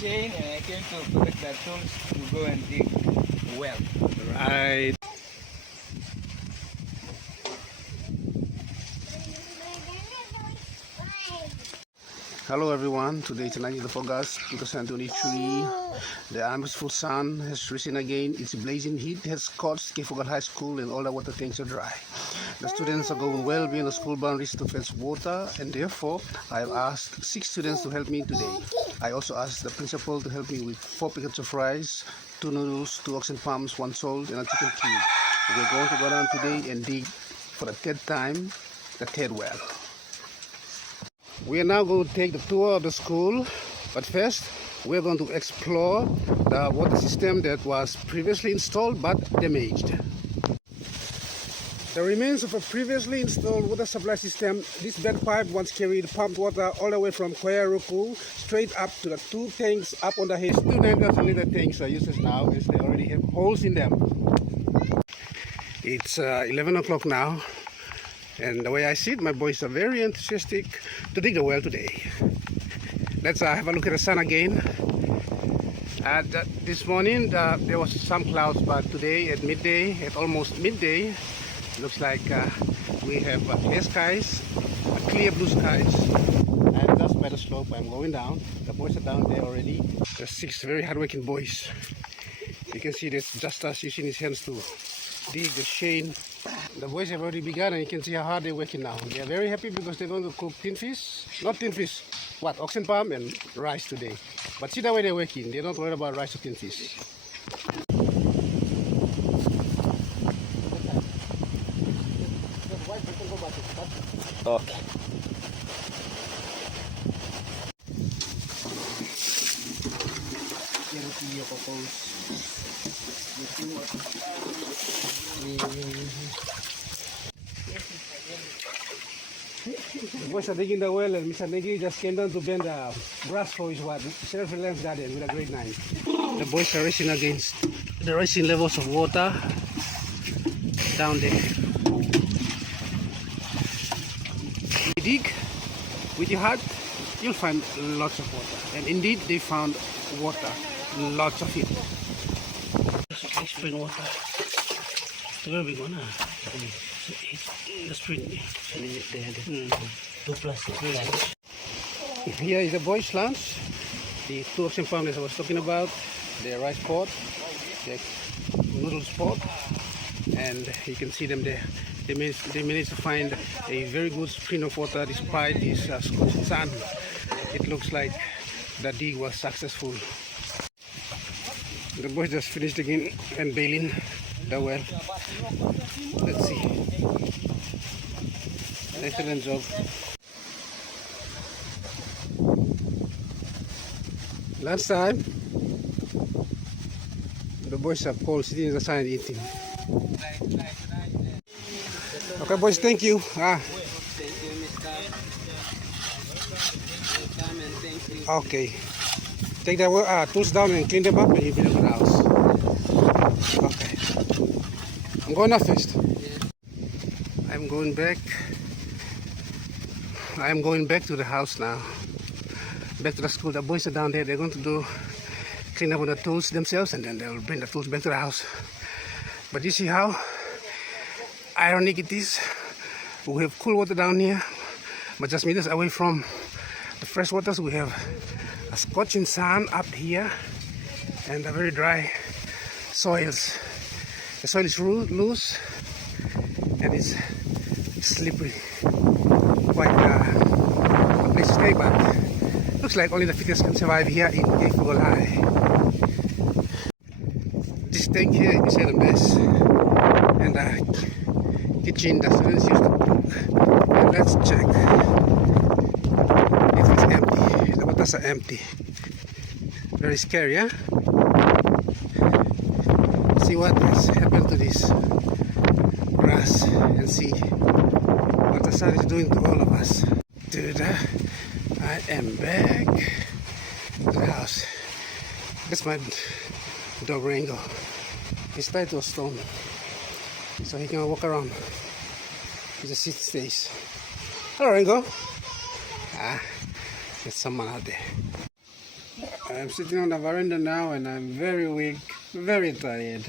Chain, and I came to collect the tools to go and dig a well. Right. Hello everyone, today is 9th of August 2023. The unmerciful sun has risen again. Its blazing heat has scorched Vogel High School and all the water tanks are dry. The students are going well beyond the school boundaries to fetch water, and therefore I have asked 6 students to help me today. I also asked the principal to help me with 4 packets of rice, 2 noodles, 2 oxen palms, 1 salt and a chicken cube. We're going to go down today and dig for the third time the third well. We are now going to take the tour of the school, but first we're going to explore the water system that was previously installed but damaged. The remains of a previously installed water supply system. This bed pipe once carried pumped water all the way from Koyaruku straight up to the 2 tanks up on the hill. 2 9,000-liter tanks are useless now as they already have holes in them. It's 11 o'clock now. And the way I see it, my boys are very enthusiastic to dig the well today. Let's have a look at the sun again. This morning there was some clouds, but today at almost midday, looks like we have clear skies, clear blue skies. And just by the slope I'm going down. The boys are down there already. The 6 very hardworking boys. You can see this just us using his hands to dig the shane. The boys have already begun, and you can see how hard they're working now. They are very happy because they're going to cook tin fish, not tin fish, oxen palm and rice today. But see the way they're working, they're not worried about rice or tin fish. Okay. The boys are digging the well, and Mr. Negi just came down to bend the grass for his self-reliance garden with a grade 9. The boys are racing against the rising levels of water down there. You dig with your heart, you'll find lots of water. And indeed, they found water, lots of it. Spring water. It's a very big one, huh? The spring. Here is the boys' lunch. The 2 oxen palm that I was talking about, the rice pot, the noodles pot, and you can see them there. They managed to find a very good spring of water despite this scorching sun. It looks like the dig was successful. The boys just finished digging and bailing the well. Let's see. Excellent job. Last time, the boys are cold sitting in the sun eating. Okay, boys, thank you. Okay. Take the tools down and clean them up, and you'll be done with the house. Okay. I'm going up first. I'm going back to the house now. Back to the school. The boys are down there. They're going to clean up on the tools themselves, and then they'll bring the tools back to the house. But you see how ironic it is? We have cool water down here, but just meters away from the fresh waters, we have a scorching sun up here and a very dry soils. The soil is loose and it's slippery. Quite a place to stay, but looks like only the fittest can survive here in Vogel High. This tank here is a mess, and the kitchen the students used to cook. And let's check if it's empty. The waters are empty. Very scary, huh? See what has happened to this grass and see what the sun is doing to all of us. Dude, I am back to the house. That's my dog Rango. He's tied to a stone, so he can walk around. He just sits, stays. Hello, Rango. There's someone out there. I'm sitting on the veranda now and I'm very weak, very tired.